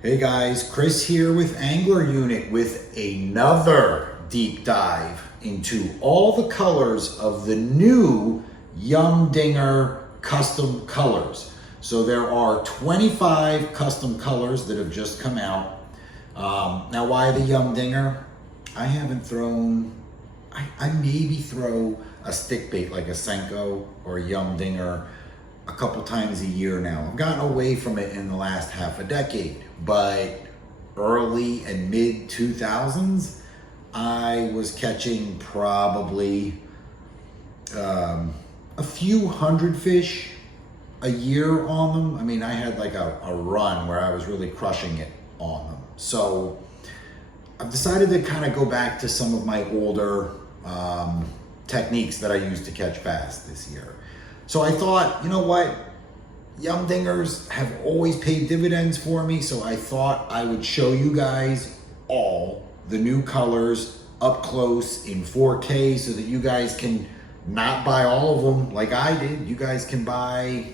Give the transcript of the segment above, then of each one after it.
Hey guys, Chris here with Angler Unit with another deep dive into all the colors of the new Yum custom colors. So there are 25 custom colors that have just come out. Now why the Yum? I haven't thrown, I maybe throw a stick bait like a Senko or a Yum a couple times a year now. I've gotten away from it in the last half a decade, but early and mid 2000s, I was catching probably a few hundred fish a year on them. I mean, I had like a run where I was really crushing it on them. So I've decided to kind of go back to some of my older techniques that I used to catch bass this year. So I thought, you know what? Yum have always paid dividends for me, so I thought I would show you guys all the new colors up close in 4K so that you guys can not buy all of them like I did. You guys can buy,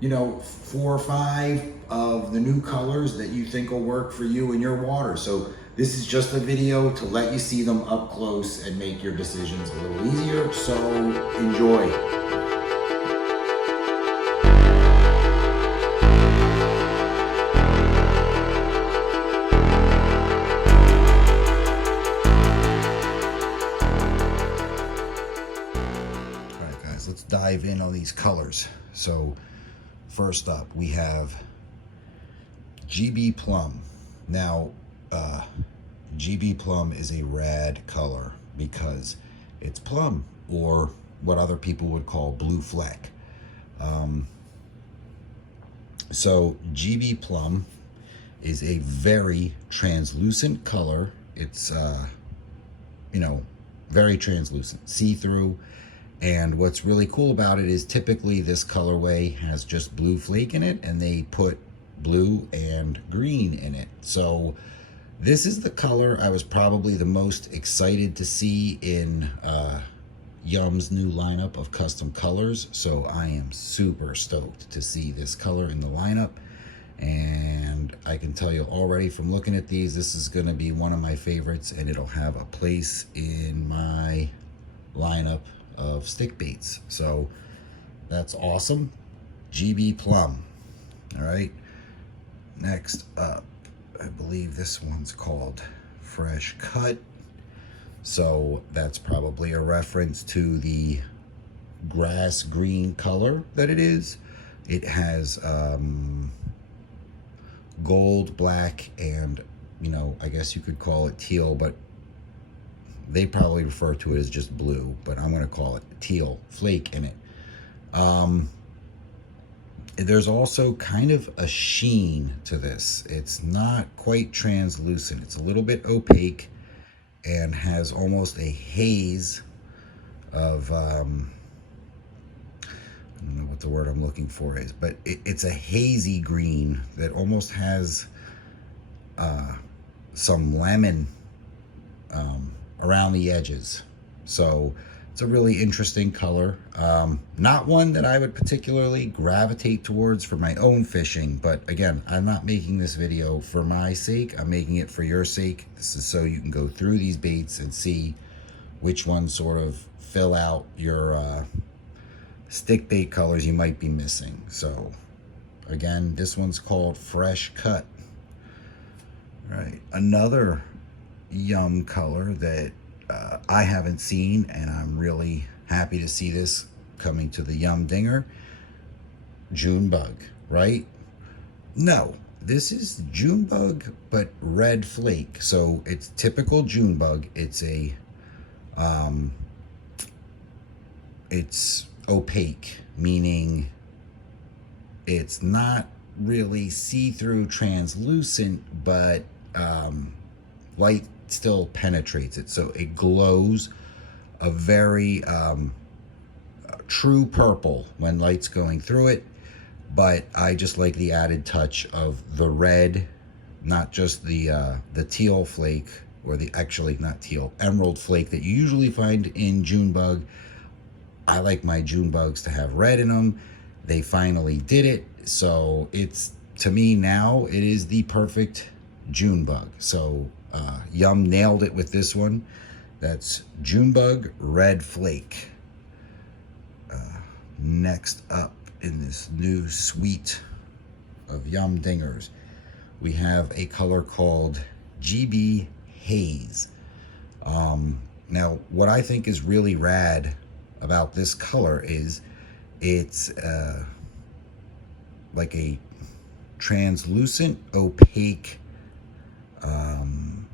4 or 5 of the new colors that you think will work for you in your water. So this is just a video to let you see them up close and make your decisions a little easier. So enjoy. Let's dive in on these colors. So first up we have GB Plum. Now GB Plum is a rad color because it's plum, or what other people would call blue fleck. So GB Plum is a very translucent color. It's very translucent, see-through. And what's really cool about it is typically this colorway has just blue flake in it, and they put blue and green in it. So this is the color I was probably the most excited to see in Yum's new lineup of custom colors. So I am super stoked to see this color in the lineup. And I can tell you already from looking at these, this is going to be one of my favorites, and it'll have a place in my lineup of stick baits. So that's awesome. GB Plum. All right, next up, I believe this one's called Fresh Cut. So that's probably a reference to the grass green color that it is. It has gold, black, and I guess you could call it teal, but they probably refer to it as just blue, but I'm going to call it teal flake in it. There's also kind of a sheen to this. It's not quite translucent. It's a little bit opaque and has almost a haze of, I don't know what the word I'm looking for is, but it's a hazy green that almost has some lemon around the edges. So it's a really interesting color. Not one that I would particularly gravitate towards for my own fishing, but again, I'm not making this video for my sake. I'm making it for your sake. This is so you can go through these baits and see which ones sort of fill out your stick bait colors you might be missing. So again, this one's called Fresh Cut. All right, another Yum color that I haven't seen, and I'm really happy to see this coming to the Yum Junebug, right? No, this is Junebug but red flake. So it's typical Junebug. It's a it's opaque, meaning it's not really see-through translucent, but light still penetrates it, so it glows a very true purple when light's going through it. But I just like the added touch of the red, not just the teal flake, or the actually not teal, emerald flake that you usually find in Junebug. I like my Junebugs to have red in them. They finally did it, so it's to me now, it is the perfect Junebug. So Yum nailed it with this one. That's Junebug Red Flake. Next up in this new suite of Yum Dingers, we have a color called GB Haze. Now, what I think is really rad about this color is it's like a translucent, opaque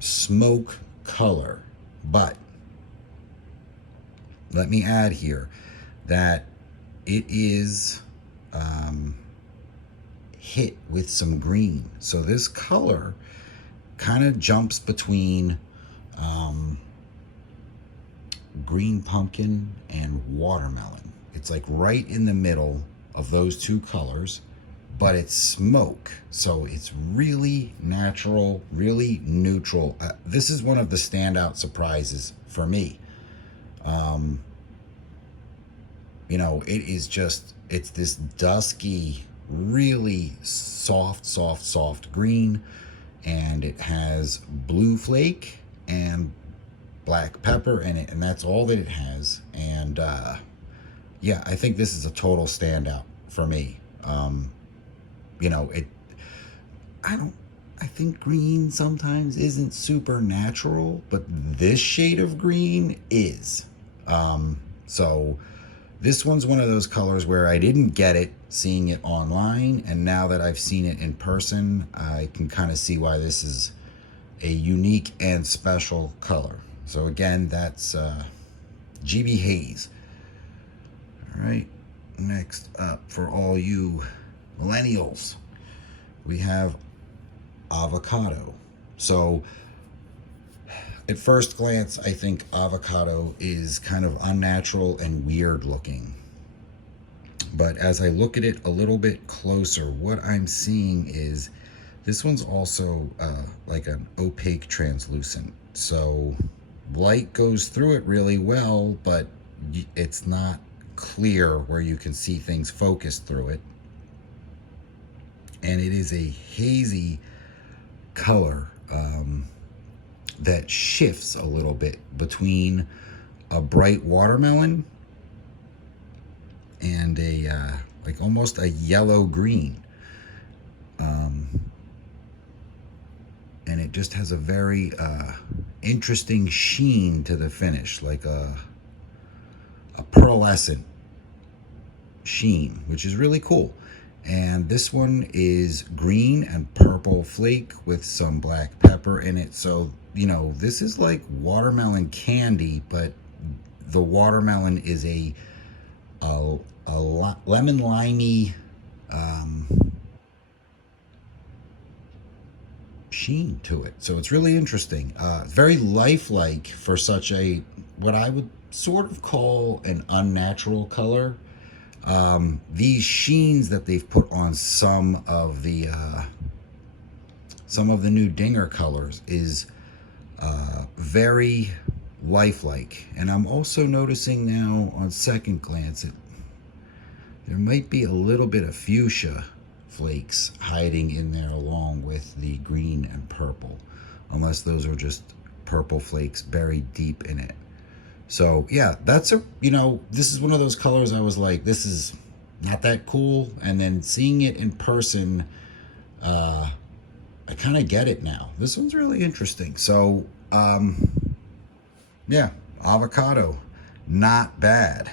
smoke color. But let me add here that it is hit with some green. So this color kind of jumps between green pumpkin and watermelon. It's like right in the middle of those two colors, but it's smoke. So it's really natural, really neutral. This is one of the standout surprises for me. You know, it is just, it's this dusky, really soft green, and it has blue flake and black pepper in it, and that's all that it has. And yeah, I think this is a total standout for me. You know, I think green sometimes isn't super natural, but this shade of green is. So this one's one of those colors where I didn't get it seeing it online, and now that I've seen it in person, I can kind of see why this is a unique and special color. So again, that's GB Haze. All right, next up for all you millennials, we have Avocado. So at first glance, I think Avocado is kind of unnatural and weird looking. But as I look at it a little bit closer, what I'm seeing is this one's also like an opaque translucent. So light goes through it really well, but it's not clear where you can see things focused through it. And it is a hazy color that shifts a little bit between a bright watermelon and a like almost a yellow green, and it just has a very interesting sheen to the finish, like a pearlescent sheen, which is really cool. And this one is green and purple flake with some black pepper in it. So, you know, this is like watermelon candy, but the watermelon is a lemon limey sheen to it. So it's really interesting. Very lifelike for such a, what I would sort of call an unnatural color. These sheens that they've put on some of the new Dinger colors is very lifelike. And I'm also noticing now on second glance there might be a little bit of fuchsia flakes hiding in there along with the green and purple, unless those are just purple flakes buried deep in it. So yeah, that's a, you know, this is one of those colors I was like, this is not that cool. And then seeing it in person, I kind of get it now. This one's really interesting. So yeah, Avocado, not bad.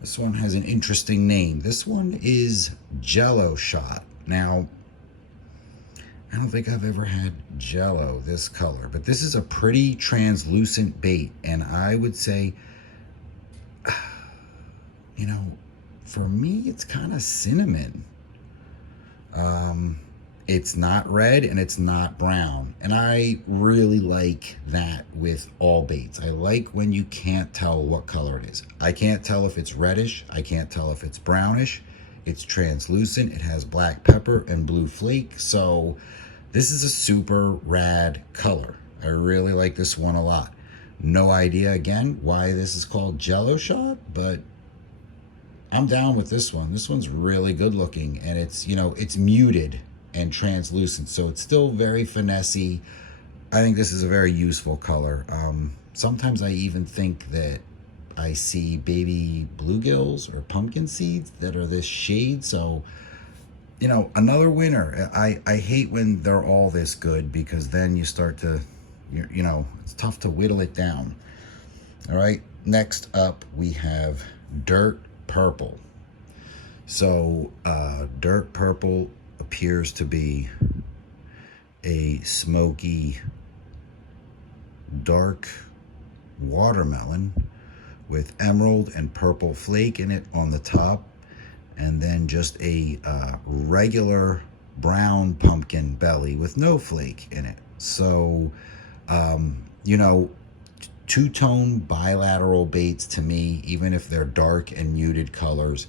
This one has an interesting name. This one is Jello shot. Now, I don't think I've ever had Jello this color, but this is a pretty translucent bait. And I would say, you know, for me, it's kind of cinnamon. It's not red and it's not brown. And I really like that with all baits. I like when you can't tell what color it is. I can't tell if it's reddish. I can't tell if it's brownish. It's translucent. It has black pepper and blue flake. So this is a super rad color. I really like this one a lot. No idea, again, why this is called Jello shot, but I'm down with this one. This one's really good looking, and it's, you know, it's muted and translucent, so it's still very finessey. I think this is a very useful color. Sometimes I even think that I see baby bluegills or pumpkin seeds that are this shade. So, you know, another winner. I hate when they're all this good, because then you start to, you know, it's tough to whittle it down. All right, next up we have Dirt Purple. So Dirt Purple appears to be a smoky, dark watermelon with emerald and purple flake in it on the top, and then just a regular brown pumpkin belly with no flake in it. So, you know, two-tone bilateral baits, to me, even if they're dark and muted colors,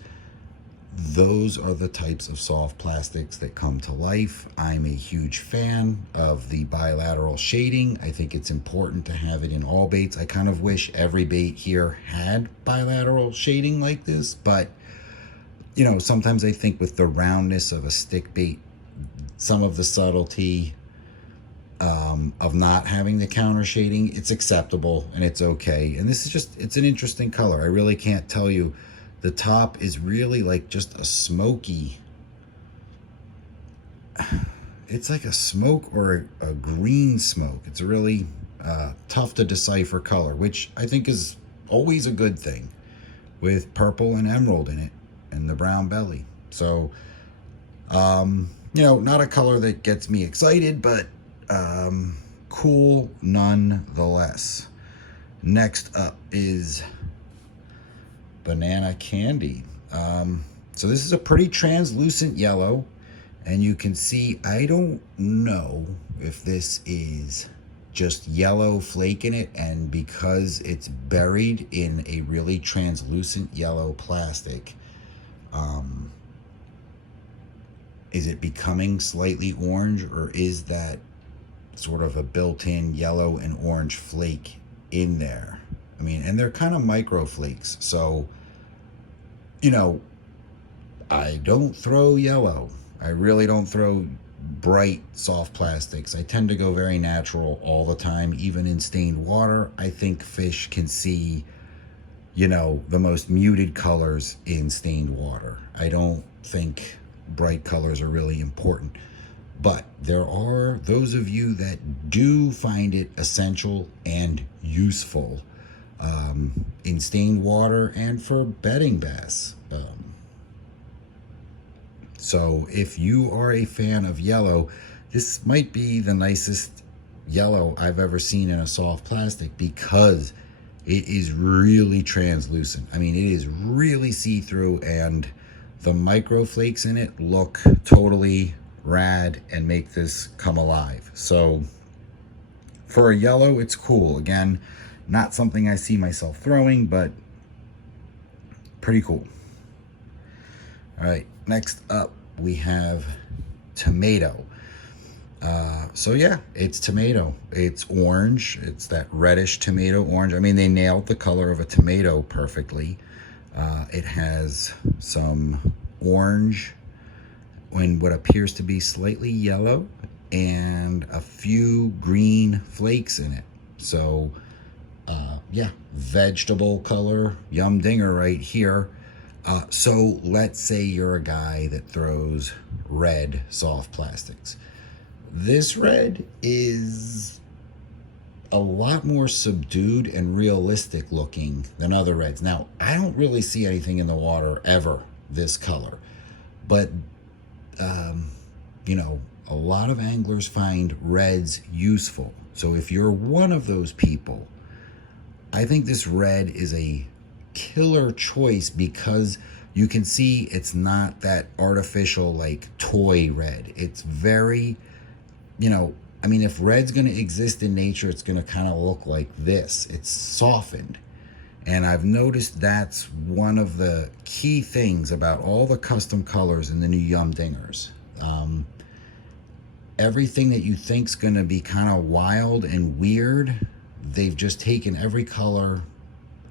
those are the types of soft plastics that come to life. I'm a huge fan of the bilateral shading. I think it's important to have it in all baits. I kind of wish every bait here had bilateral shading like this, but, you know, sometimes I think with the roundness of a stick bait, some of the subtlety of not having the counter shading, it's acceptable and it's okay. And this is just, it's an interesting color. I really can't tell you. The top is really like just a smoky, it's like a smoke or a green smoke. It's a really tough to decipher color, which I think is always a good thing with purple and emerald in it and the brown belly. So, you know, not a color that gets me excited, but cool nonetheless. Next up is Banana Candy. So this is a pretty translucent yellow, and you can see, I don't know if this is just yellow flake in it, and because it's buried in a really translucent yellow plastic, is it becoming slightly orange, or is that sort of a built-in yellow and orange flake in there? I mean, and they're kind of micro flakes. So, you know, I don't throw yellow. I really don't throw bright soft plastics. I tend to go very natural all the time, even in stained water. I think fish can see, you know, the most muted colors in stained water. I don't think bright colors are really important. But there are those of you that do find it essential and useful in stained water and for bedding bass. So if you are a fan of yellow, this might be the nicest yellow I've ever seen in a soft plastic, because it is really translucent. I mean, it is really see-through, and the micro flakes in it look totally rad and make this come alive. So for a yellow, it's cool. Again, not something I see myself throwing, but pretty cool. All right, next up we have Tomato. So yeah, it's tomato. It's orange. It's that reddish tomato orange. I mean, they nailed the color of a tomato perfectly. It has some orange and what appears to be slightly yellow, and a few green flakes in it. So yeah, vegetable color, yum dinger right here. So let's say you're a guy that throws red soft plastics. This red is a lot more subdued and realistic looking than other reds. Now, I don't really see anything in the water ever this color, but you know, a lot of anglers find reds useful. So if you're one of those people, I think this red is a killer choice, because you can see it's not that artificial like toy red. It's very, you know, I mean, if red's going to exist in nature, it's going to kind of look like this. It's softened. And I've noticed that's one of the key things about all the custom colors in the new Yum Dingers. Everything that you think's going to be kind of wild and weird, they've just taken every color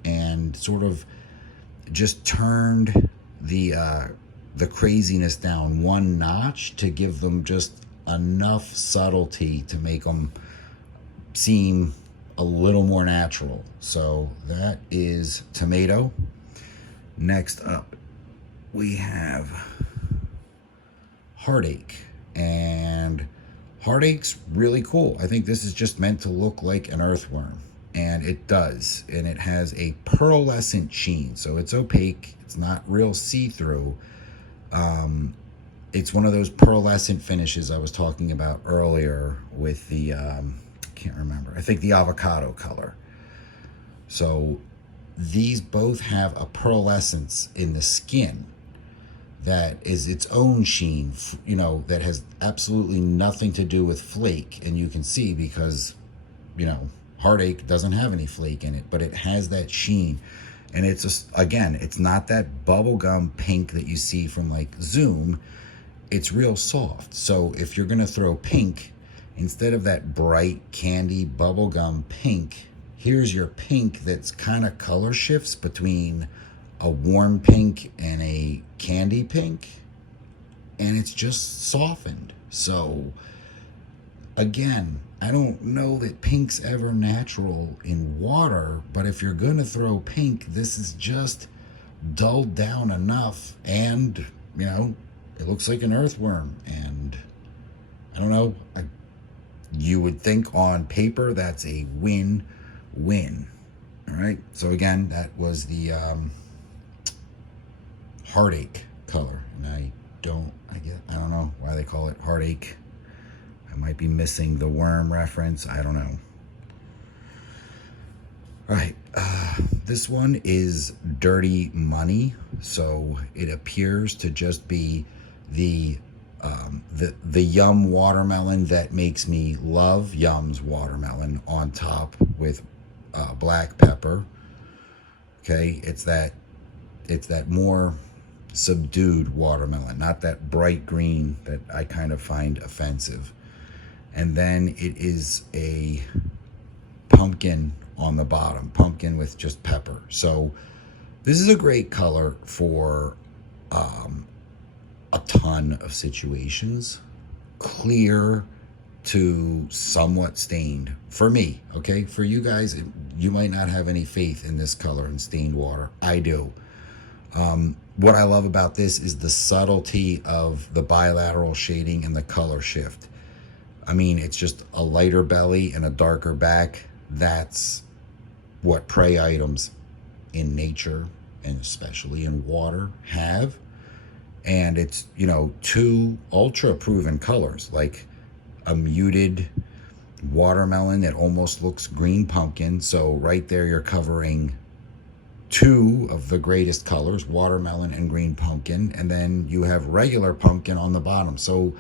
and sort of just turned the craziness down one notch to give them just enough subtlety to make them seem a little more natural. So that is tomato. Next up, we have Heartache. And Heartache's really cool. I think this is just meant to look like an earthworm. And it does. And it has a pearlescent sheen. So it's opaque. It's not real see-through. It's one of those pearlescent finishes I was talking about earlier with the, I can't remember. I think the avocado color. So these both have a pearlescence in the skin that is its own sheen, you know, that has absolutely nothing to do with flake. And you can see because, you know, Heartache doesn't have any flake in it, but it has that sheen. And it's just, again, it's not that bubblegum pink that you see from like Zoom. It's real soft. So if you're going to throw pink, instead of that bright candy bubblegum pink, here's your pink that's kind of color shifts between a warm pink and a candy pink, and it's just softened. So again, I don't know that pink's ever natural in water, but if you're gonna throw pink, this is just dulled down enough, and you know, it looks like an earthworm. And I don't know, you would think on paper that's a win-win. All right, so again, that was the Heartache color, and I don't know why they call it Heartache. I might be missing the worm reference. I don't know. All right, this one is Dirty Money. So it appears to just be the Yum watermelon that makes me love Yum's watermelon on top with black pepper. Okay, it's that more subdued watermelon, not that bright green that I kind of find offensive. And then it is a pumpkin on the bottom, pumpkin with just pepper. So this is a great color for a ton of situations. Clear to somewhat stained for me. Okay, for you guys, you might not have any faith in this color in stained water. I do. What I love about this is the subtlety of the bilateral shading and the color shift. I mean, it's just a lighter belly and a darker back. That's what prey items in nature, and especially in water, have. And it's, you know, two ultra proven colors, like a muted watermelon that almost looks green pumpkin. So right there, you're covering two of the greatest colors, watermelon and green pumpkin. And then you have regular pumpkin on the bottom. So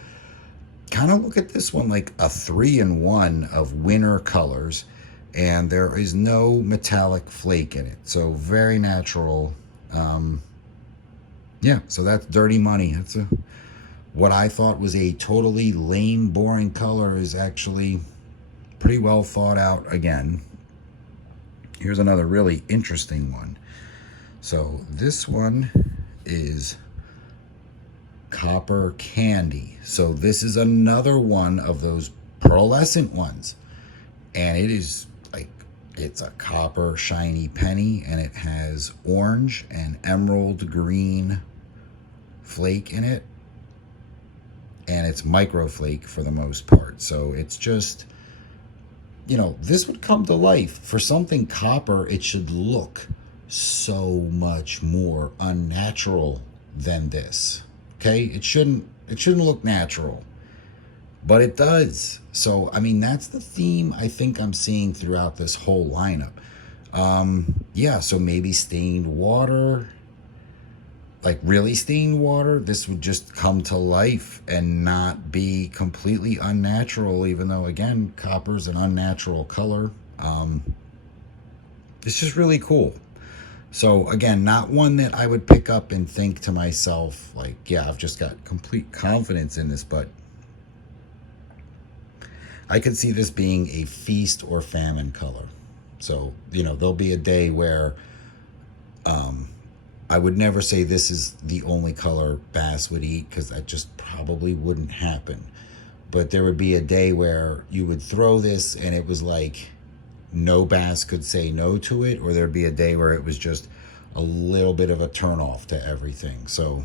kind of look at this one like a 3-in-1 of winter colors, and there is no metallic flake in it. So very natural. Yeah, so that's Dirty Money. That's what I thought was a totally lame, boring color is actually pretty well thought out again. Here's another really interesting one. So this one is Copper Candy. So this is another one of those pearlescent ones. And it is like, it's a copper shiny penny, and it has orange and emerald green flake in it. And it's micro flake for the most part. So it's just, you know, this would come to life. For something copper, it should look so much more unnatural than this. Okay, it shouldn't look natural, but it does. So I mean, that's the theme I think I'm seeing throughout this whole lineup. Yeah, so maybe stained water, like really stained water, this would just come to life and not be completely unnatural, even though again, copper's an unnatural color. It's just really cool. So again, not one that I would pick up and think to myself, like, yeah, I've just got complete confidence in this, but I could see this being a feast or famine color. So, you know, there'll be a day where I would never say this is the only color bass would eat, because that just probably wouldn't happen. But there would be a day where you would throw this and it was like no bass could say no to it, or there'd be a day where it was just a little bit of a turnoff to everything. So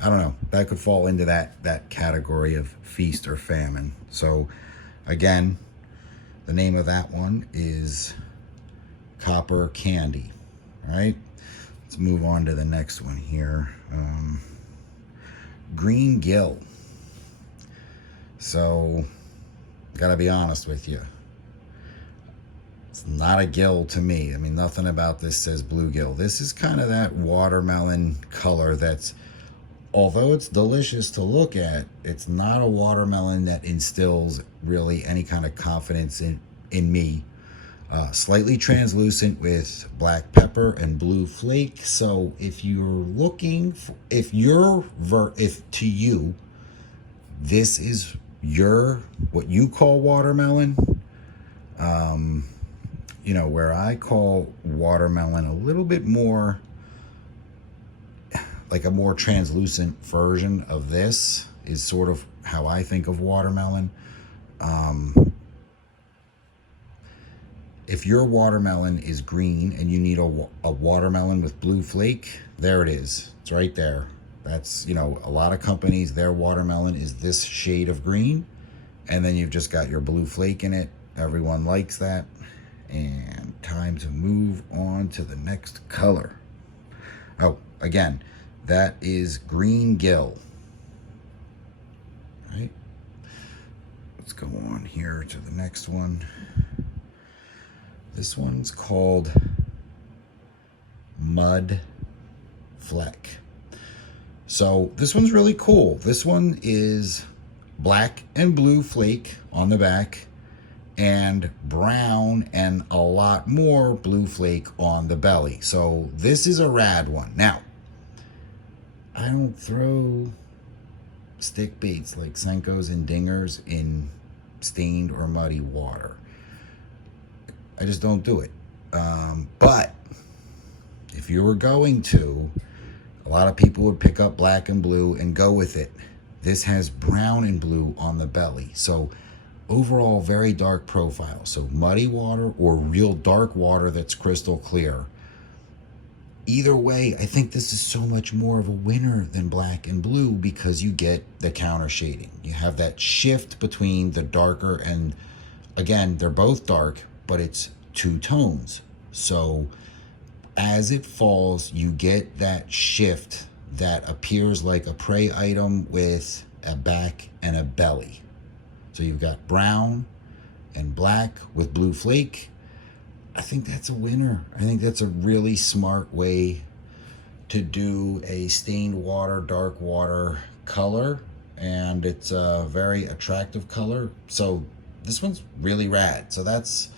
I don't know, that could fall into that category of feast or famine. So again, the name of that one is Copper Candy. All right, let's move on to the next one here. Green Gill. So gotta be honest with you, it's not a gill to me. I mean, nothing about this says bluegill. This is kind of that watermelon color that's, although it's delicious to look at, it's not a watermelon that instills really any kind of confidence in me. Slightly translucent with black pepper and blue flake. So if you're looking for, if to you this is what you call watermelon, you know, where I call watermelon a little bit more like a more translucent version of this is sort of how I think of watermelon. If your watermelon is green and you need a watermelon with blue flake, there it is. It's right there. That's, you know, a lot of companies, their watermelon is this shade of green, and then you've just got your blue flake in it. Everyone likes that. And time to move on to the next color. Oh, again, that is Green Gill. Right? Let's go on here to the next one. This one's called Mud Fleck. So this one's really cool. This one is black and blue flake on the back and brown and a lot more blue flake on the belly. So this is a rad one. Now, I don't throw stick baits like Senkos and dingers in stained or muddy water. I just don't do it. But if you were going to, a lot of people would pick up black and blue and go with it. This has brown and blue on the belly. So overall, very dark profile. So muddy water or real dark water that's crystal clear. Either way, I think this is so much more of a winner than black and blue because you get the counter shading. You have that shift between the darker and, again, they're both dark, but it's two tones. So as it falls, you get that shift that appears like a prey item with a back and a belly. So you've got brown and black with blue flake. I think that's a winner. I think that's a really smart way to do a stained water, dark water color. And it's a very attractive color. So this one's really rad. So that's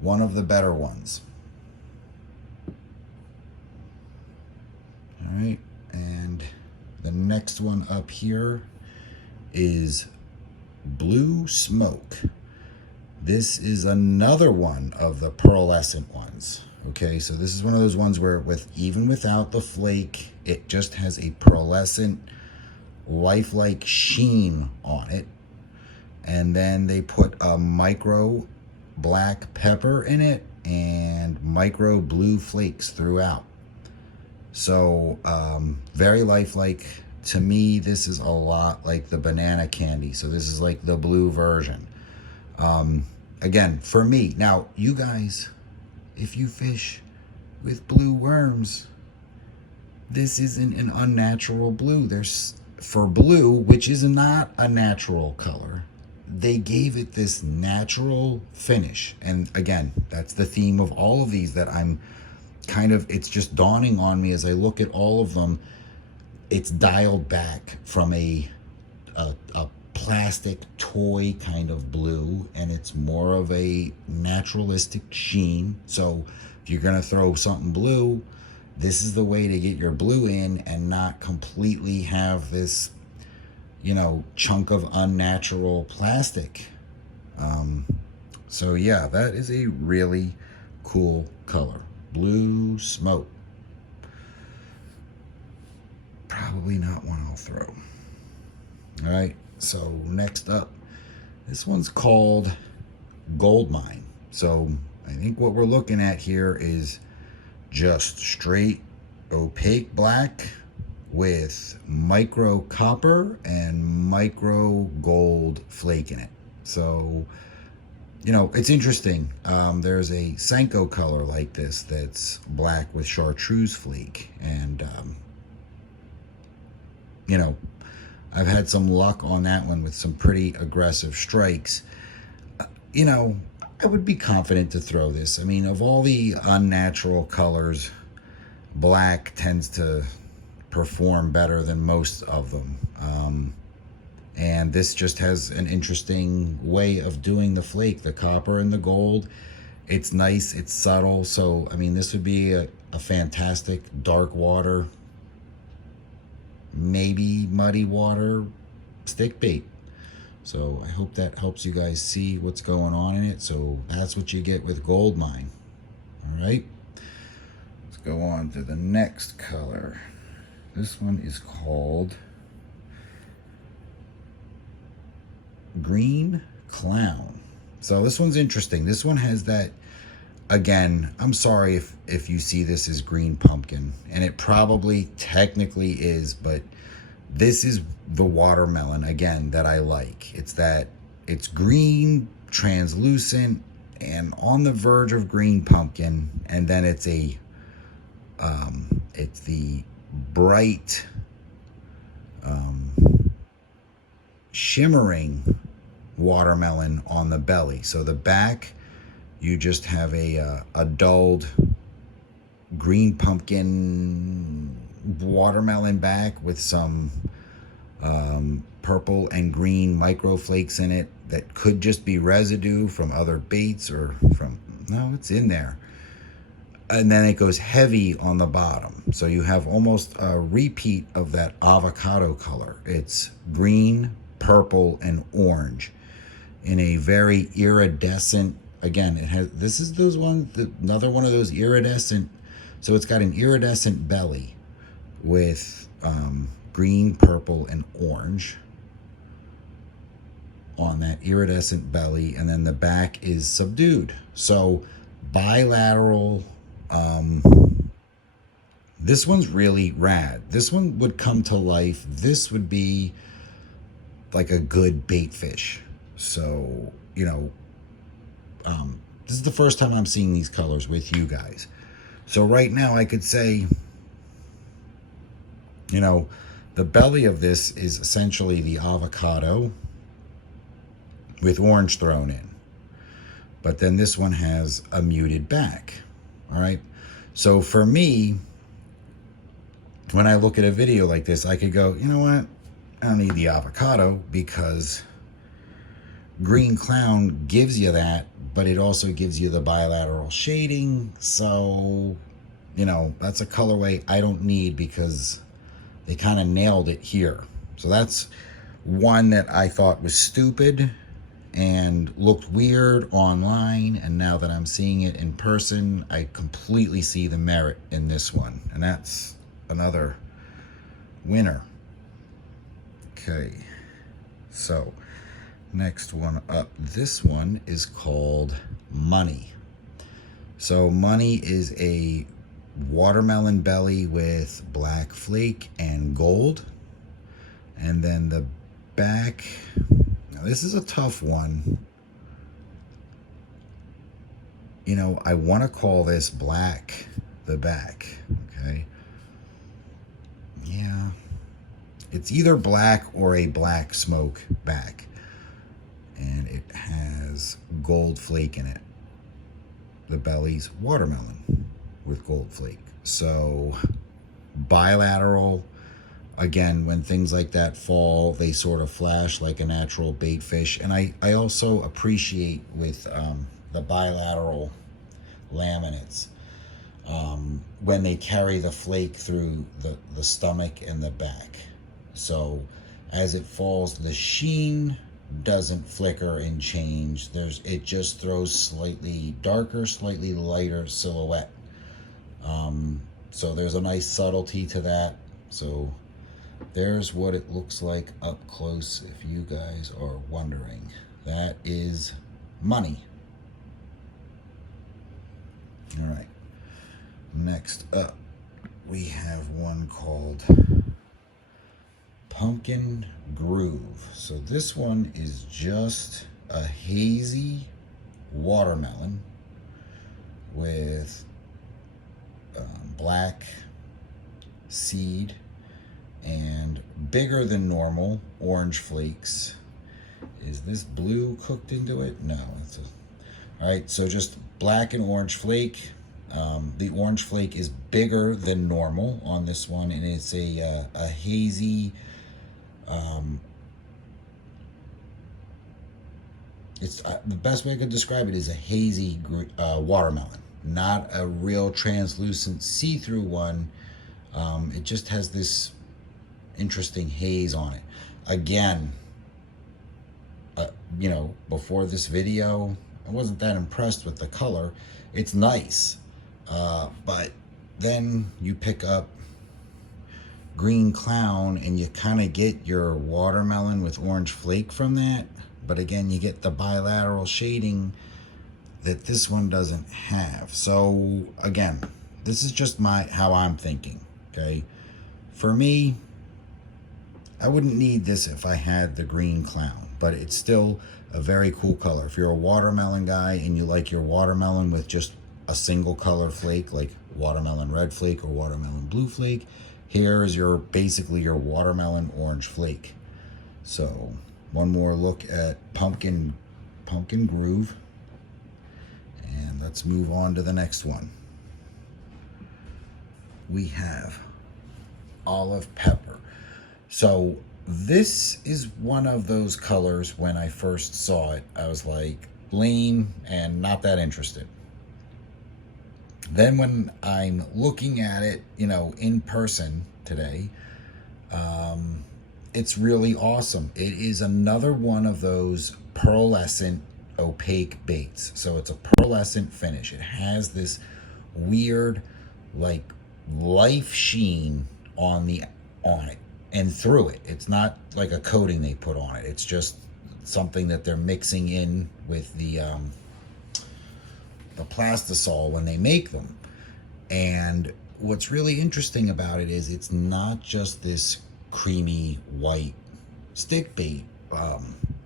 one of the better ones. All right, and the next one up here is Blue Smoke. This is another one of the pearlescent ones. Okay, so this is one of those ones where even without the flake, it just has a pearlescent, lifelike sheen on it. And then they put a micro black pepper in it and micro blue flakes throughout. So very lifelike. To me, this is a lot like the banana candy. So this is like the blue version. Again, for me, now you guys, if you fish with blue worms, this isn't an unnatural blue. For blue, which is not a natural color, they gave it this natural finish. And again, that's the theme of all of these that I'm kind of, it's just dawning on me as I look at all of them. It's dialed back from a plastic toy kind of blue, and it's more of a naturalistic sheen. So if you're gonna throw something blue, this is the way to get your blue in and not completely have this, you know, chunk of unnatural plastic. So yeah, that is a really cool color. Blue Smoke. probably not one I'll throw. All right, so next up, this one's called Gold Mine. So I think what we're looking at here is just straight opaque black with micro copper and micro gold flake in it. So, you know, it's interesting. There's a Senko color like this that's black with chartreuse flake. And, you know, I've had some luck on that one with some pretty aggressive strikes. You know, I would be confident to throw this. I mean, of all the unnatural colors, black tends to perform better than most of them. And this just has an interesting way of doing the flake, the copper and the gold. It's nice, it's subtle. So, I mean, this would be a fantastic dark water, maybe muddy water stick bait. So I hope that helps you guys see what's going on in it. So that's what you get with Gold Mine. All right, let's go on to the next color. This one is called Green Clown. So this one's interesting. This one has that, again, I'm sorry if you see this as green pumpkin, and it probably technically is, but this is the watermelon, again, that I like. It's that it's green, translucent, and on the verge of green pumpkin, and then it's a it's the bright shimmering watermelon on the belly. So the back, you just have a dulled green pumpkin watermelon back with some purple and green micro flakes in it that could just be residue from other baits or from, no, it's in there. And then it goes heavy on the bottom. So you have almost a repeat of that avocado color. It's green, purple, and orange in a very iridescent, again, it has, this is those ones, another one of those iridescent, so it's got an iridescent belly with green, purple, and orange on that iridescent belly, and then the back is subdued. So bilateral. This one's really rad. This one would come to life. This would be like a good bait fish. So, you know, this is the first time I'm seeing these colors with you guys. So right now I could say, you know, the belly of this is essentially the avocado with orange thrown in. But then this one has a muted back. All right. So for me, when I look at a video like this, I could go, you know what? I don't need the avocado because Green Clown gives you that, but it also gives you the bilateral shading. So, you know, that's a colorway I don't need because they kind of nailed it here. So that's one that I thought was stupid and looked weird online, and now that I'm seeing it in person, I completely see the merit in this one, and that's another winner. Okay, so next one up, this one is called Money. So Money is a watermelon belly with black flake and gold, and then the back, now this is a tough one. You know, I want to call this black the back, okay? Yeah, it's either black or a black smoke back, and it has gold flake in it. The belly's watermelon with gold flake. So bilateral. Again, when things like that fall, they sort of flash like a natural bait fish. And I also appreciate with the bilateral laminates when they carry the flake through the stomach and the back. So as it falls, the sheen doesn't flicker and change. It just throws slightly darker, slightly lighter silhouette. So there's a nice subtlety to that. So there's what it looks like up close, if you guys are wondering. That is money. All right, next up, we have one called Pumpkin Groove. So this one is just a hazy watermelon with black seed and bigger than normal orange flakes. Is this blue cooked into it? No. All right, so just black and orange flake. The orange flake is bigger than normal on this one, and it's a hazy, it's the best way I could describe it is a hazy watermelon, not a real translucent see-through one. It just has this interesting haze on it. Again, you know, before this video, I wasn't that impressed with the color. It's nice, but then you pick up Green Clown and you kind of get your watermelon with orange flake from that. But again, you get the bilateral shading that this one doesn't have. So again, this is just how I'm thinking, okay? For me, I wouldn't need this if I had the Green Clown, but it's still a very cool color. If you're a watermelon guy and you like your watermelon with just a single color flake, like watermelon red flake or watermelon blue flake, here is basically your watermelon orange flake. So one more look at Pumpkin Groove, and let's move on to the next one. We have Olive Pepper. So this is one of those colors, when I first saw it, I was like, lame and not that interested. Then when I'm looking at it, you know, in person today, it's really awesome. It is another one of those pearlescent opaque baits. So it's a pearlescent finish. It has this weird like life sheen on it and through it. It's not like a coating they put on it. It's just something that they're mixing in with the plastisol when they make them. And what's really interesting about it is it's not just this creamy white stick bait.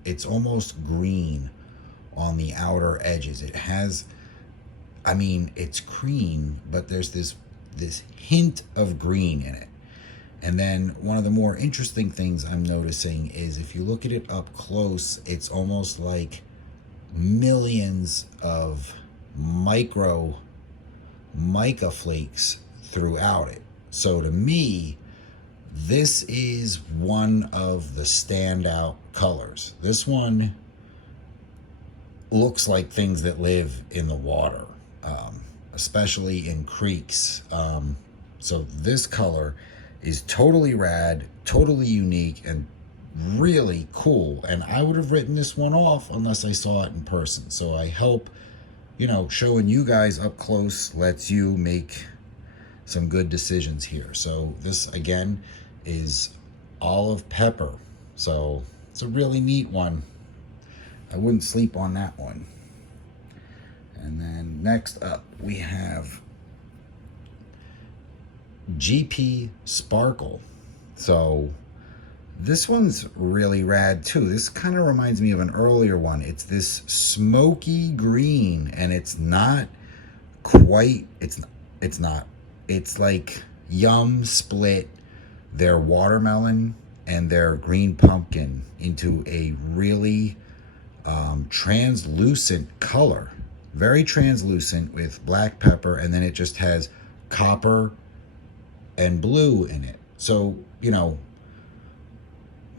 It's almost green on the outer edges. It has, I mean, it's cream, but there's this hint of green in it. And then one of the more interesting things I'm noticing is if you look at it up close, it's almost like millions of mica flakes throughout it. So to me, this is one of the standout colors. This one looks like things that live in the water, especially in creeks. So this color is totally rad, totally unique, and really cool. And I would have written this one off unless I saw it in person. So I hope, you know, showing you guys up close lets you make some good decisions here. So this again is Olive Pepper. So it's a really neat one. I wouldn't sleep on that one. And then next up we have GP Sparkle. So this one's really rad too. This kind of reminds me of an earlier one. It's this smoky green, and it's not quite, it's like Yum split their watermelon and their green pumpkin into a really translucent color, very translucent, with black pepper, and then it just has copper and blue in it. So, you know,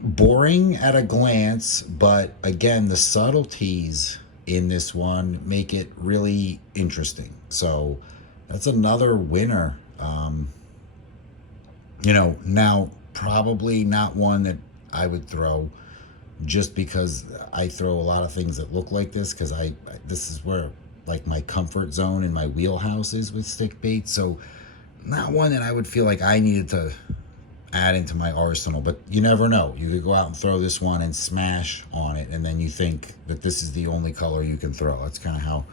boring at a glance, but again, the subtleties in this one make it really interesting. So that's another winner. You know, now probably not one that I would throw, just because I throw a lot of things that look like this, because this is where like my comfort zone and my wheelhouse is with stick bait. So not one that I would feel like I needed to add into my arsenal, but you never know. You could go out and throw this one and smash on it, and then you think that this is the only color you can throw. That's kind of how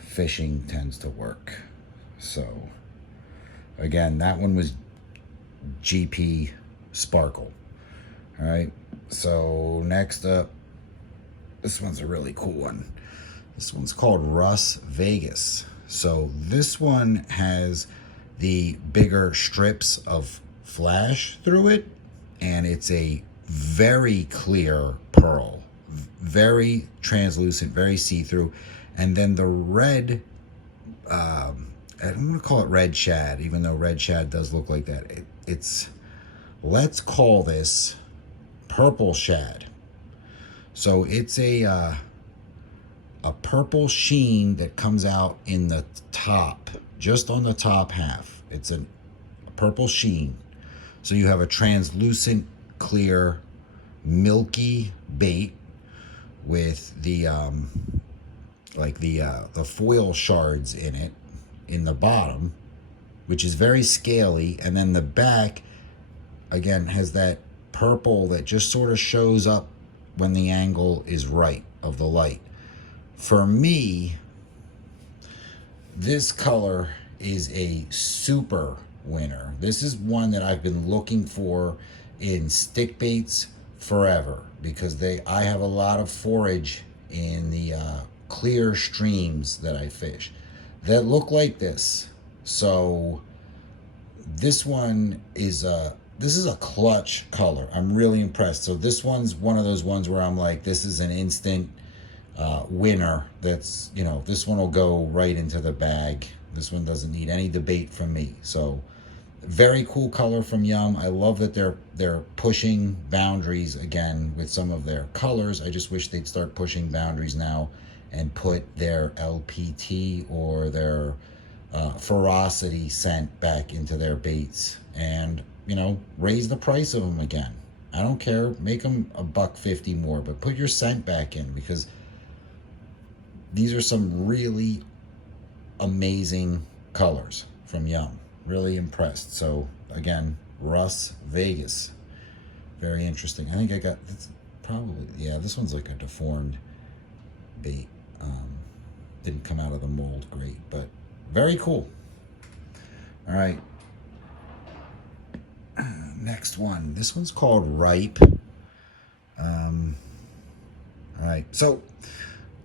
fishing tends to work. So again, that one was GP Sparkle. All right, so next up, this one's a really cool one. This one's called Russ Vegas. So this one has the bigger strips of flash through it, and it's a very clear pearl, very translucent, very see-through. And then the red, I'm gonna call it red shad, even though red shad does look like that. It's, let's call this purple shad. So it's a purple sheen that comes out in the top, just on the top half. It's a purple sheen. So you have a translucent, clear, milky bait with the the foil shards in it in the bottom, which is very scaly, and then the back again has that purple that just sort of shows up when the angle is right of the light. For me, this color is a super winner. This is one that I've been looking for in stick baits forever, because I have a lot of forage in the clear streams that I fish that look like this. So this one is this is a clutch color. I'm really impressed. So this one's one of those ones where I'm like, this is an instant winner. That's, you know, this one will go right into the bag. This one doesn't need any debate from me. So very cool color from Yum. I love that they're pushing boundaries again with some of their colors. I just wish they'd start pushing boundaries now and put their LPT or their ferocity scent back into their baits, and, you know, raise the price of them again. I don't care, make them $1.50 more, but put your scent back in, because these are some really amazing colors from Yum. Really impressed. So again, Russ Vegas, very interesting. I think I got, it's probably, yeah, this one's like a deformed bait. Didn't come out of the mold great, but very cool. All right, next one. This one's called Ripe. All right, so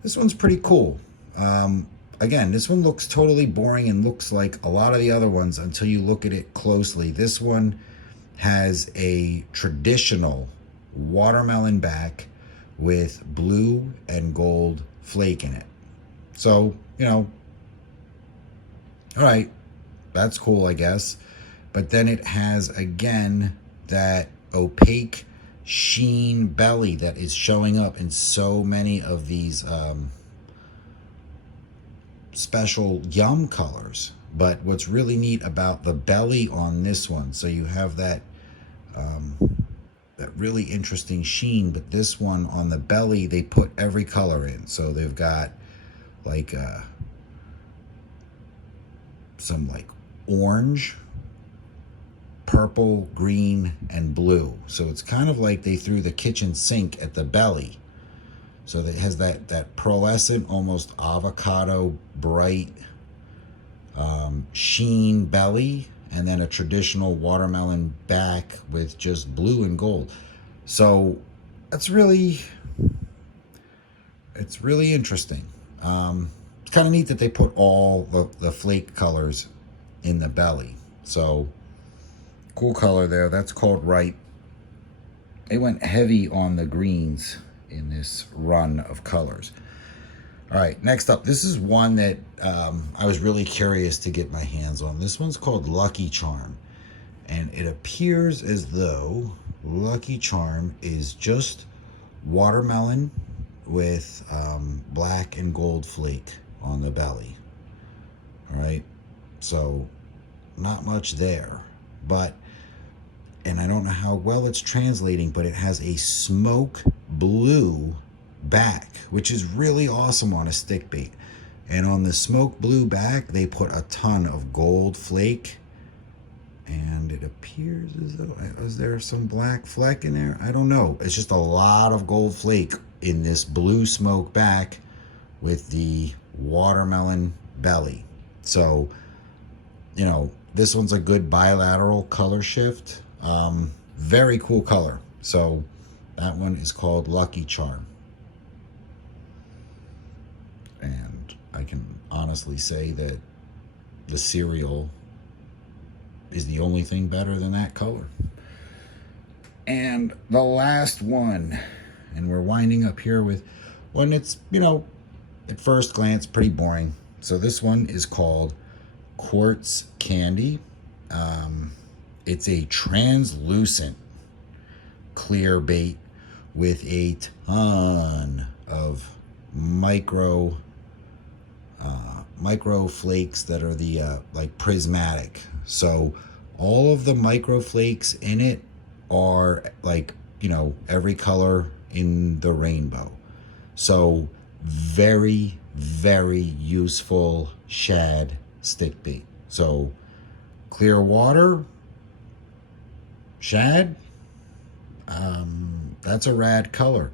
this one's pretty cool. Again, this one looks totally boring and looks like a lot of the other ones until you look at it closely. This one has a traditional watermelon back with blue and gold flake in it. So, you know, all right, that's cool, I guess. But then it has, again, that opaque sheen belly that is showing up in so many of these special Yum colors. But what's really neat about the belly on this one, so you have that that really interesting sheen, but this one on the belly, they put every color in. So they've got like some like orange, purple, green, and blue. So it's kind of like they threw the kitchen sink at the belly. So it has that pearlescent, almost avocado bright sheen belly, and then a traditional watermelon back with just blue and gold. So that's really, it's really interesting. It's kind of neat that they put all the flake colors in the belly. So cool color there. That's called Ripe. They went heavy on the greens in this run of colors. All right, next up, this is one that I was really curious to get my hands on. This one's called Lucky Charm, and it appears as though Lucky Charm is just watermelon with black and gold flake on the belly. All right, so not much there, but, and I don't know how well it's translating, but it has a smoke blue back, which is really awesome on a stick bait. And on the smoke blue back, they put a ton of gold flake And it appears as though, is there some black fleck in there? I don't know. It's just a lot of gold flake in this blue smoke back with the watermelon belly. So, you know, this one's a good bilateral color shift. Very cool color. So that one is called Lucky Charm. And I can honestly say that the cereal is the only thing better than that color. And the last one, and we're winding up here with one that's, you know, at first glance pretty boring. So this one is called Quartz Candy. It's a translucent clear bait with a ton of micro flakes that are the like prismatic. So all of the micro flakes in it are like, you know, every color in the rainbow. So very, very useful shad stick bait. So clear water, shad, that's a rad color.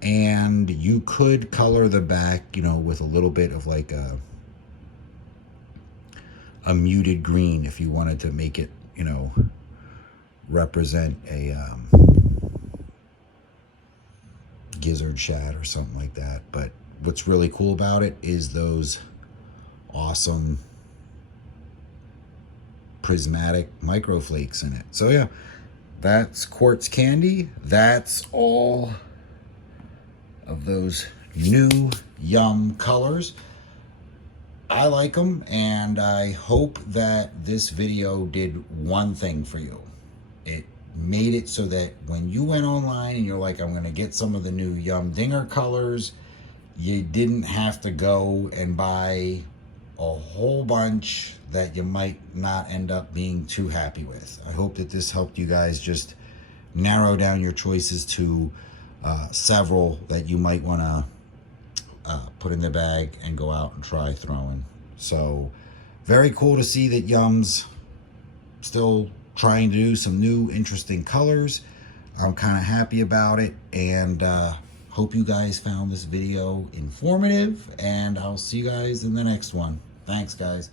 And you could color the back, you know, with a little bit of like a muted green if you wanted to make it, you know, represent a gizzard shad or something like that. But what's really cool about it is those awesome prismatic microflakes in it. So yeah, that's Quartz Candy. That's all of those new Yum colors. I like them, and I hope that this video did one thing for you. It made it so that when you went online and you're like, I'm going to get some of the new Yum Dinger colors, you didn't have to go and buy a whole bunch that you might not end up being too happy with. I hope that this helped you guys just narrow down your choices to several that you might want to put in the bag and go out and try throwing. So very cool to see that Yum's still trying to do some new interesting colors. I'm kind of happy about it, and hope you guys found this video informative, and I'll see you guys in the next one. Thanks, guys.